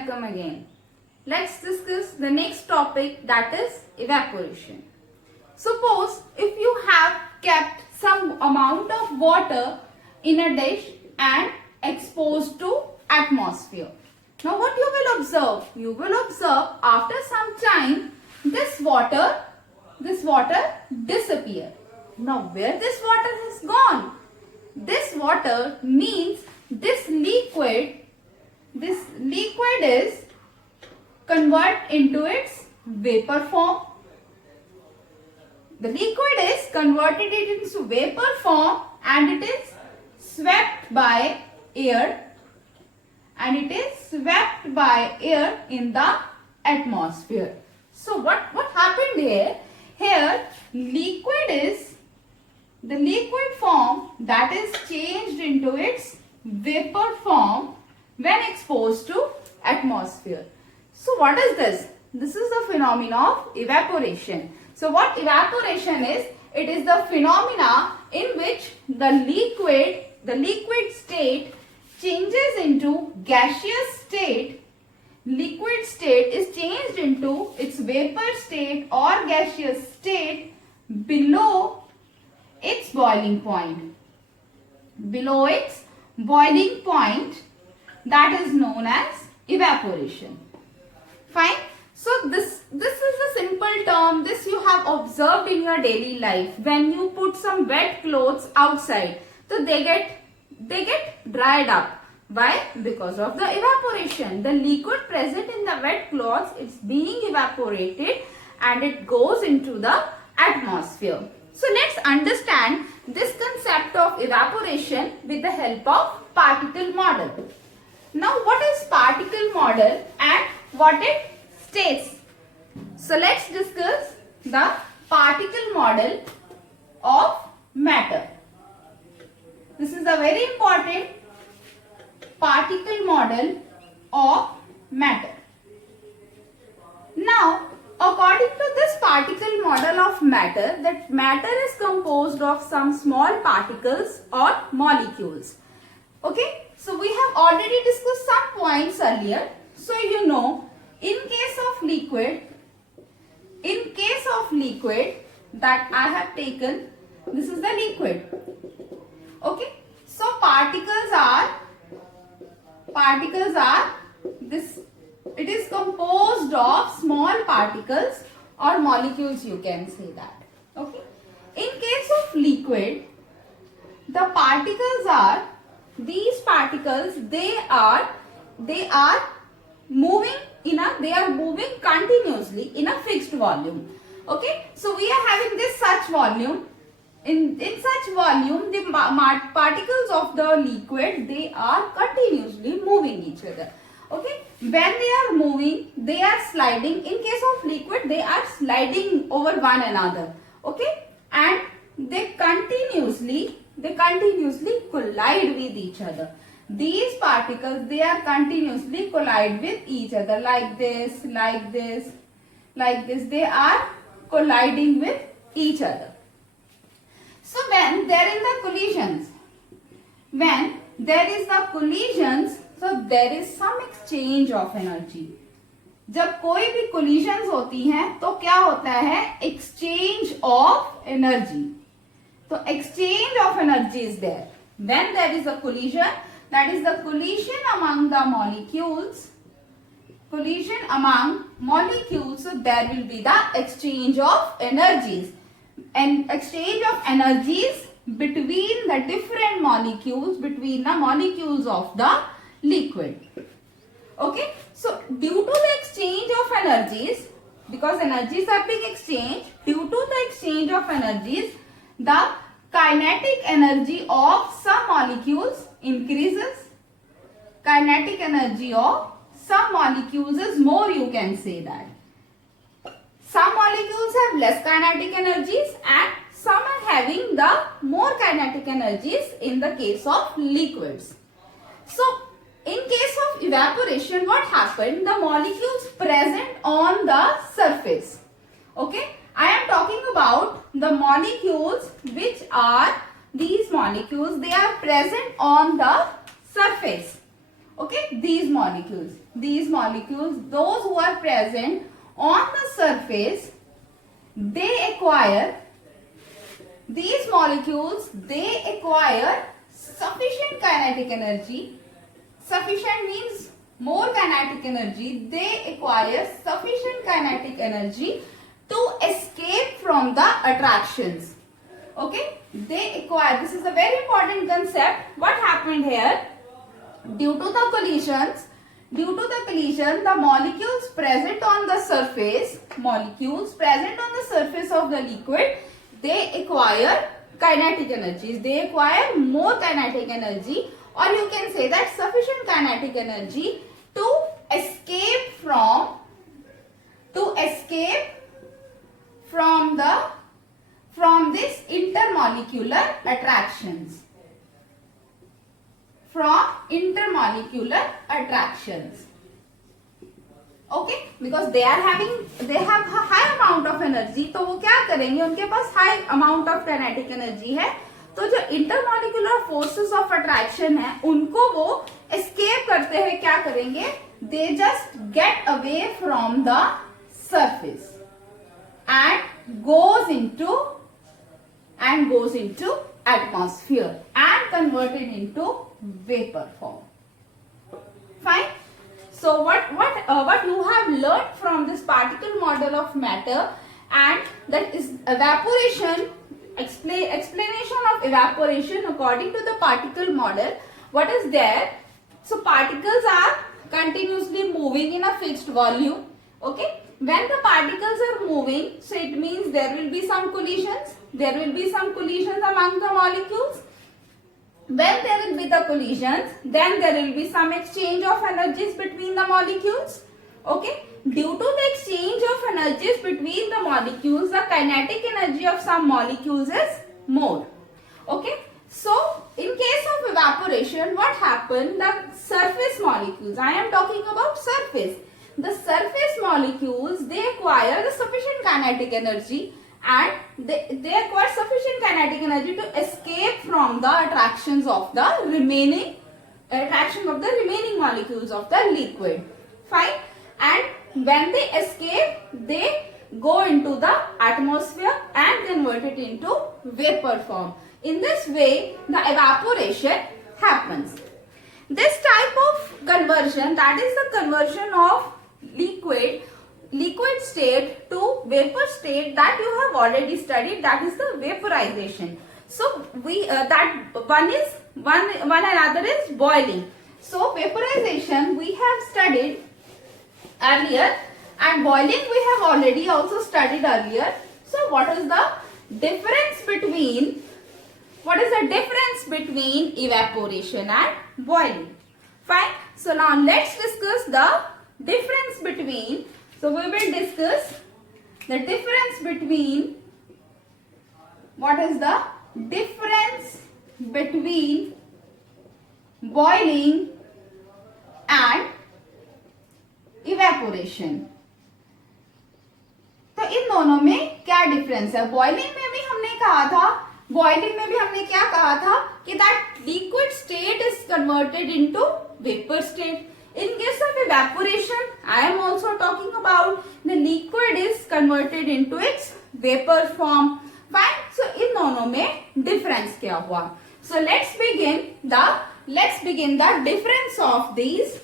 welcome again. Let's discuss the next topic, that is evaporation. Suppose if you have kept some amount of water in a dish and exposed to atmosphere. Now what you will observe? You will observe after some time this water disappear. Now where this water has gone? This water means this liquid is converted into its vapor form. The liquid is converted into vapor form and it is swept by air in the atmosphere. So what happened here? Here the liquid form that is changed into its vapor form when exposed to atmosphere. So what is this? This is the phenomena of evaporation. So what evaporation is? It is the phenomena in which the liquid state changes into gaseous state. Liquid state is changed into its vapor state or gaseous state below its boiling point. Below its boiling point, that is known as evaporation. Fine. So this is a simple term. This you have observed in your daily life. When you put some wet clothes outside, so they get dried up. Why? Because of the evaporation. The liquid present in the wet clothes is being evaporated and it goes into the atmosphere. So let's understand this concept of evaporation with the help of particle model. Now what is particle model and what it states? So let's discuss the particle model of matter. This is a very important particle model of matter. Now, according to this particle model of matter, that matter is composed of some small particles or molecules. Okay, so we have already discussed some points earlier. So you know, in case of liquid that I have taken, this is the liquid. Okay, so particles are this. It is composed of small particles or molecules, you can say that. Okay. In case of liquid, the particles are, these particles, they are moving continuously in a fixed volume. Okay. So we are having this such volume. In such volume, the particles of the liquid, they are continuously moving each other. Okay, when they are moving, they are sliding. In case of liquid, they are sliding over one another. Okay, and they continuously collide with each other. These particles, they are continuously collide with each other, like this, like this, like this. They are colliding with each other. So when there is the collisions, so there is some exchange of energy. जब कोई भी collisions होती हैं तो क्या होता है? Exchange of energy. So exchange of energy is there. When there is a collision, that is the collision among the molecules. Collision among molecules, so there will be the exchange of energies. And exchange of energies between the different molecules, between the molecules of the liquid. Okay, so due to the exchange of energies, because energies are being exchanged, due to the exchange of energies, the kinetic energy of some molecules increases. Kinetic energy of some molecules is more, you can say that. Some molecules have less kinetic energies and some are having the more kinetic energies in the case of liquids. So, in case of evaporation, what happened? The molecules present on the surface. Okay, I am talking about the molecules which are, these molecules, they are present on the surface. Okay, these molecules. these molecules, those who are present on the surface, they acquire, these molecules, they acquire sufficient kinetic energy. Sufficient means more kinetic energy. They acquire sufficient kinetic energy to escape from the attractions. Okay, they acquire, this is a very important concept. What happened here? Due to the collisions, the molecules present on the surface, of the liquid, they acquire kinetic energies. They acquire more kinetic energy, or you can say that sufficient kinetic energy to escape from this intermolecular attractions. Okay, because they have a high amount of energy, तो वो क्या करेंगे, उनके पास high amount of kinetic energy है, तो जो intermolecular forces of attraction है उनको वो escape करते हैं, क्या करेंगे, they just get away from the surface and goes into atmosphere and converted into vapor form. Fine. So what you have learned from this particle model of matter, and that is evaporation, explanation of evaporation according to the particle model. What is there? So particles are continuously moving in a fixed volume. Okay. When the particles are moving, so it means there will be some collisions. There will be some collisions among the molecules. When there will be the collisions, then there will be some exchange of energies between the molecules. Okay. Due to the exchange of energies between the molecules, the kinetic energy of some molecules is more. Okay. So, in case of evaporation, what happened? The surface molecules, I am talking about surface. The surface molecules, they acquire the sufficient kinetic energy, and they acquire sufficient kinetic energy to escape from the attractions of the remaining molecules of the liquid. Fine. And when they escape, they go into the atmosphere and convert it into vapor form. In this way, the evaporation happens. This type of conversion, that is the conversion of liquid state to vapor state, that you have already studied, that is the vaporization. So we that one another is boiling. So vaporization we have studied earlier, and boiling we have already also studied earlier. So what is the difference between evaporation and boiling? Fine. So now let's discuss the difference between. So we will discuss the difference between, what is the difference between boiling and evaporation. तो इन दोनों में क्या difference है? Boiling में भी हमने क्या कहा था कि that liquid state is converted into vapor state. In case of evaporation, I am also talking about the liquid is converted into its vapor form. Fine. So इन दोनों में difference क्या हुआ? So let's begin the difference of these.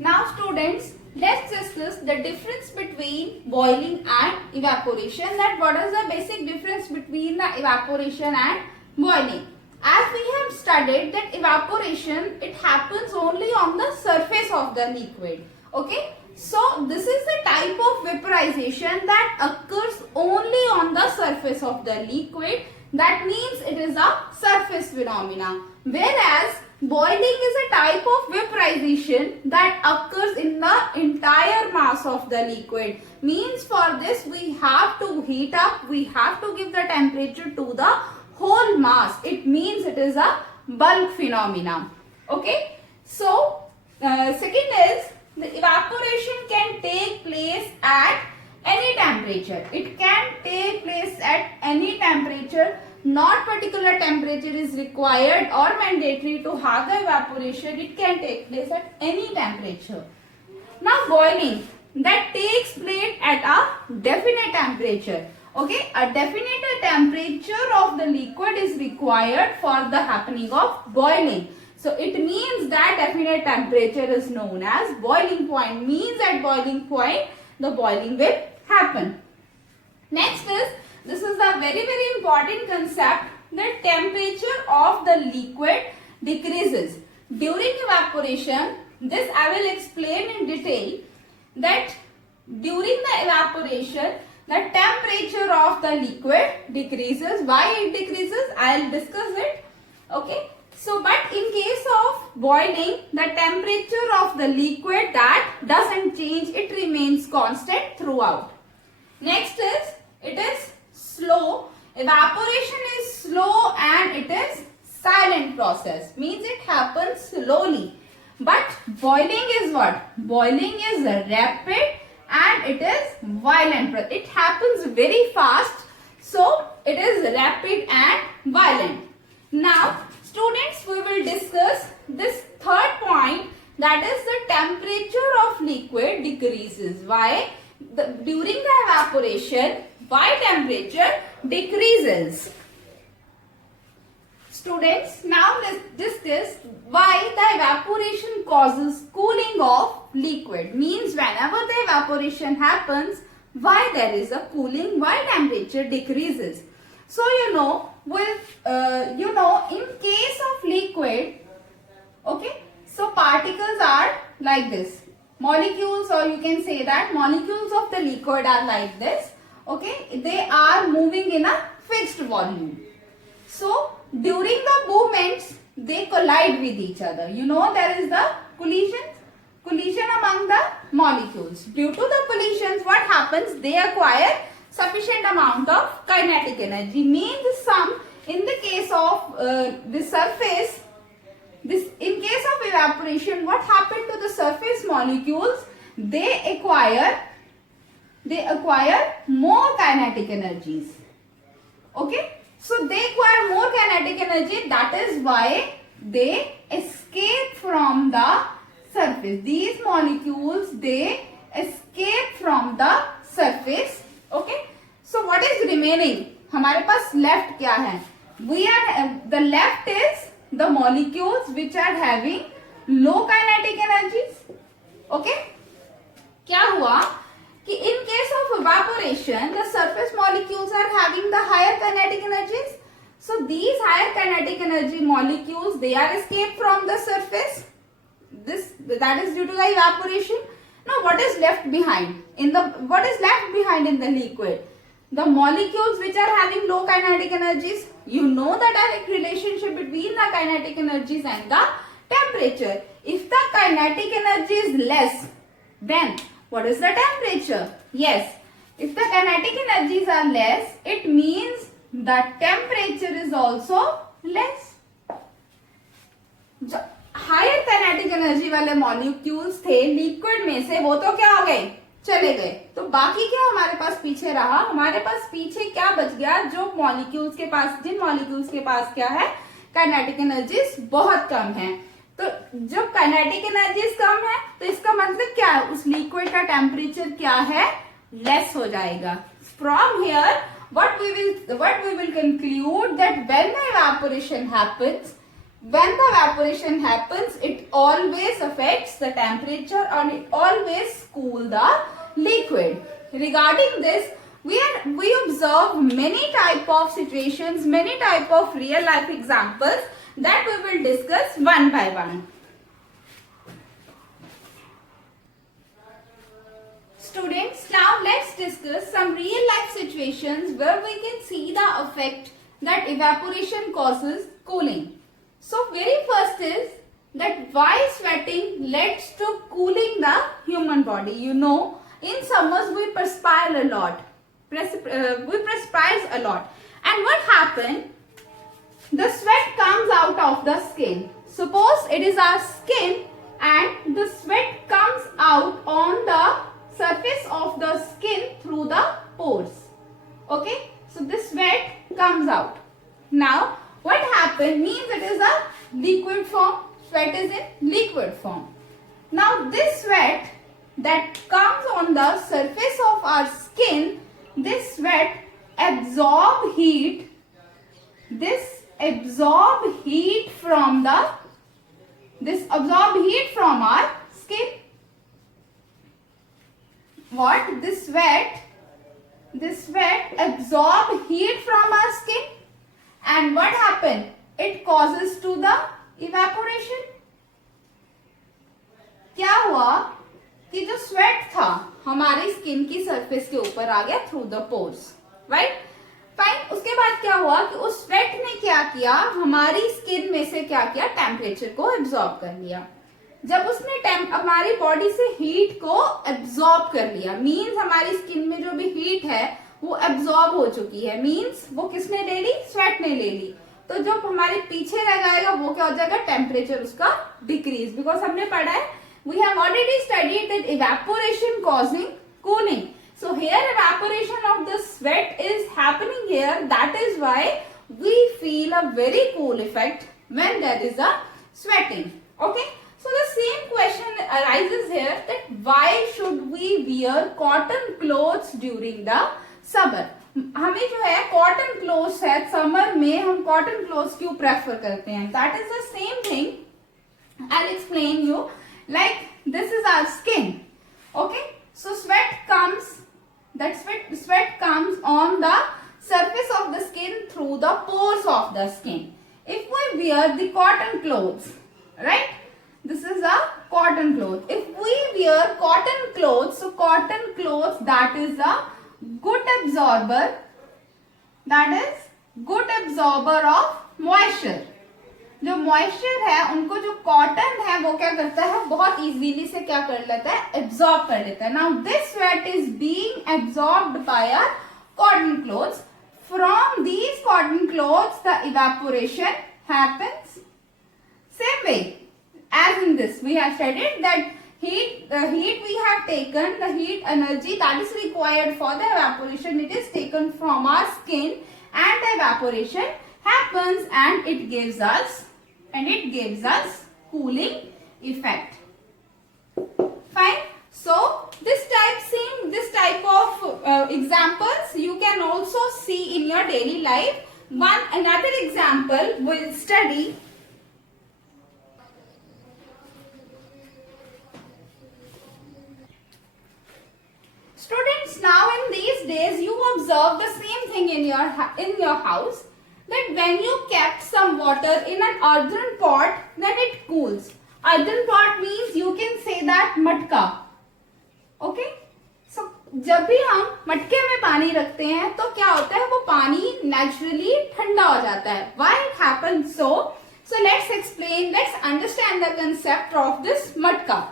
Now students, let's discuss the difference between boiling and evaporation. That what is the basic difference between the evaporation and boiling? As we have studied that evaporation, it happens only on the surface of the liquid. Okay. So this is the type of vaporization that occurs only on the surface of the liquid. That means it is a surface phenomena. Whereas boiling is a type of vaporization that occurs in the entire mass of the liquid. Means for this we have to heat up, we have to give the temperature to the whole mass. It means it is a bulk phenomena. Okay. So second is the evaporation can take place at any temperature. It can take place at any temperature. not particular temperature is required or mandatory to have the evaporation. It can take place at any temperature. Now boiling, that takes place at a definite temperature. Okay, a definite temperature of the liquid is required for the happening of boiling. So it means that definite temperature is known as boiling point. Means at boiling point the boiling will happen. Next is, this is a very important concept, the temperature of the liquid decreases during evaporation. This I will explain in detail, that during the evaporation the temperature of the liquid decreases. Why it decreases, I will discuss it. Okay, so but in case of boiling, the temperature of the liquid that doesn't change, it remains constant throughout. Next is, it is slow. Evaporation is slow and it is silent process. Means it happens slowly. But boiling is what? Boiling is rapid and it is violent. It happens very fast. So it is rapid and violent. Now students, we will discuss this third point, that is the temperature of liquid decreases. Why? During the evaporation, why temperature decreases? Students, now let's discuss why the evaporation causes cooling of liquid. Means whenever the evaporation happens, why there is a cooling, why temperature decreases. So in case of liquid, okay, so particles are like this. Molecules, or you can say that molecules of the liquid are like this. Okay, they are moving in a fixed volume. So during the movements, they collide with each other. There is the collision among the molecules. Due to the collisions, what happens? They acquire sufficient amount of kinetic energy. Means in the case of the surface, in case of evaporation, what happened to the surface molecules? They acquire more kinetic energies. Okay, so they acquire more kinetic energy. That is why they escape from the surface. These molecules, they escape from the surface. Okay, so what is remaining? हमारे पास left क्या है? The left is the molecules which are having low kinetic energies. Okay, क्या हुआ कि in case of evaporation, the surface molecules are having the higher kinetic energies. So these higher kinetic energy molecules, they are escaped from the surface. That is due to the evaporation. Now what is left behind in the liquid? The molecules which are having low kinetic energies. You know the direct relationship between the kinetic energies and the temperature. If the kinetic energy is less, then what is the temperature? Yes, if the kinetic energies are less, it means the temperature is also less. जो higher kinetic energy वाले molecules थे liquid में से, वो तो क्या हो गए? चले गए. तो बाकी क्या हमारे पास पीछे रहा? हमारे पास पीछे क्या बच गया? जिन मॉलिक्यूल्स के पास क्या है? काइनेटिक एनर्जीज बहुत कम है. तो जब काइनेटिक एनर्जीज कम है तो इसका मतलब क्या है? उस लिक्विड का टेम्परेचर क्या है? लेस हो जाएगा. From here what we will conclude that when the evaporation happens, it always affects the temperature and it always cool the liquid. Regarding this, we observe many type of situations, many type of real life examples that we will discuss one by one. Students, now let's discuss some real life situations where we can see the effect that evaporation causes cooling. So very first is that why sweating leads to cooling the human body. You know, in summers we perspire a lot. We perspire a lot. And what happens? The sweat comes out of the skin. Suppose it is our skin and the sweat comes out on the surface of the skin through the pores. Okay, so this sweat comes out. Now what happened means it is a liquid form. Sweat is in liquid form. Now this sweat that comes on the surface of our skin, this sweat absorb heat. This absorb heat from our skin. What? This sweat absorb heat from our skin, and what happened? It causes to the evaporation. क्या हुआ कि जो sweat था हमारी skin की surface के ऊपर आ गया through the pores, right? Fine. उसके बाद क्या हुआ कि उस स्वेट ने क्या किया, हमारी स्किन में से क्या किया, टेम्परेचर को एब्जॉर्ब कर लिया. जब उसने हमारी बॉडी से हीट को एब्जॉर्ब कर लिया, मींस हमारी स्किन में जो भी हीट है वो एब्जॉर्ब हो चुकी है. मींस वो किसने ले ली? स्वेट ने ले ली. तो जो हमारे पीछे रह जाएगा वो क्या हो जाएगा? टेम्परेचर उसका डिक्रीज. बिकॉज हमने पढ़ा है, we have already studied that evaporation causing cooling. So here evaporation of the sweat is happening here. That is why we feel a very cool effect when there is a sweating. Okay. So the same question arises here, that why should we wear cotton clothes during the summer? हमें जो है cotton clothes है summer में, हम cotton clothes क्यों prefer करते हैं? That is the same thing. I will explain you. Like this is our skin. Okay, so sweat comes on the surface of the skin through the pores of the skin. If we wear the cotton clothes, right? This is a cotton cloth. If we wear cotton clothes, so cotton clothes, that is a good absorber. That is good absorber of moisture. जो moisture है उनको जो cotton है वो क्या करता है, बहुत इजीली से क्या कर लेता है, एब्जॉर्ब कर लेता है. Now this sweat is being absorbed by our cotton clothes. From these cotton clothes the evaporation happens. Same way as in this we have studied that the heat we have taken, the heat energy that is required for the evaporation, it is taken from our skin, and the evaporation happens and it gives us cooling effect. Fine. So this type of examples you can also see in your daily life. Another example we'll study. Students, now in these days you observe the same thing in your house, that when you kept some water in an earthen pot, then it cools. Earthen pot means you can say that मटका. Okay? So जब भी हम मटके में पानी रखते हैं तो क्या होता है, वो पानी naturally ठंडा हो जाता है. Why it happens so? So let's understand the concept of this matka.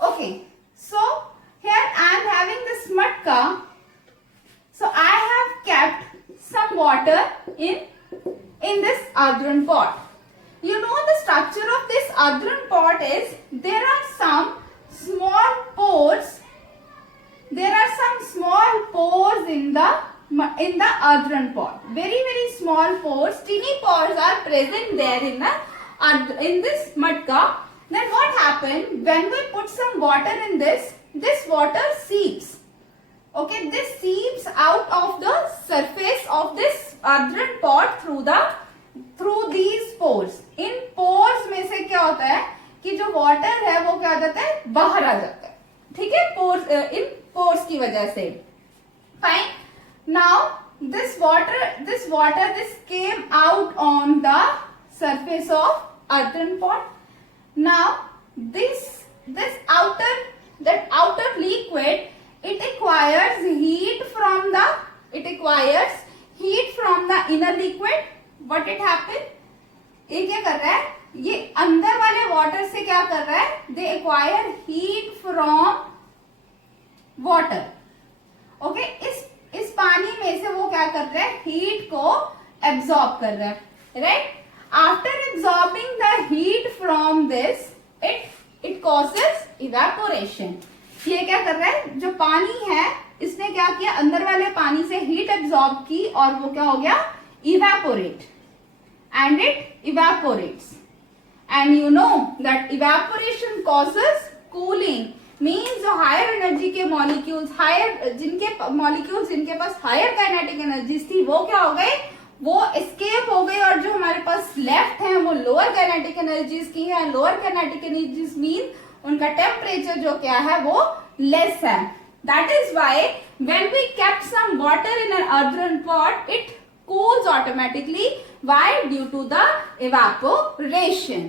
Okay. So here I am having this matka. So I have kept some water in this earthen pot. You know the structure of this earthen pot is, there are some small pores. There are some small pores in the earthen pot. Very small pores. Teeny pores are present there in this matka. Then what happened, when we put some water in this water seeps. Okay, this seeps out of the surface of this earthen pot through these pores. In pores में से क्या होता है कि जो water है वो क्या आ जाता है, बाहर आ जाता है. ठीक है, pores, इन pores की वजह से. Fine. Now this came out on the surface of earthen pot. Now this outer liquid, it acquires heat from the inner liquid. What it happened? ये क्या कर रहा है, ये अंदर वाले वाटर से क्या कर रहा है, they acquire heat from water. Okay, इस पानी में से वो क्या कर रहा है, हीट को एब्जॉर्ब कर रहा है. Right? After absorbing the heat from this, it causes evaporation. ये क्या कर रहा है, जो पानी है इसने क्या किया, अंदर वाले पानी से हीट एब्जॉर्ब की और वो क्या हो गया, evaporate. and it evaporates. And you know that evaporation causes cooling. Means जो हायर एनर्जी के मॉलिक्यूल्स, जिनके पास हायर काइनेटिक एनर्जीज थी, वो क्या हो गए, वो एस्केप हो गए, और जो हमारे पास लेफ्ट हैं वो लोअर काइनेटिक एनर्जीज की है. लोअर काइनेटिक एनर्जीज मीन उनका टेम्परेचर जो क्या है वो लेस है. That is why when we kept some water in an earthen pot, it cools automatically. Why? Due to the evaporation.